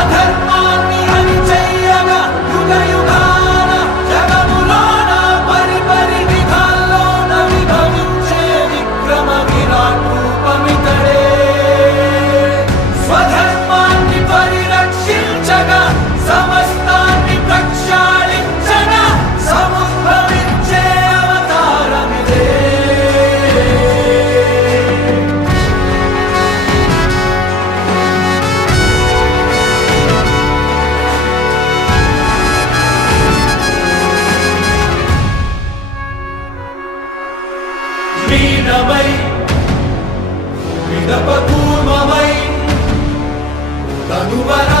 అధర్మాన్ని అణిచెయ్యగా యుగ యుగాన జగములోన పరిపరి విధాల్లోన విభవించే విక్రమ విరాట్ రూపమితడే. స్వధర్మాన్ని పరిరక్షించగా సమస్తాన్ని ప్రక్షాళించగా సముద్భవించే అవతారమిదే. లీనమై విదపకూర్మమై తనువరా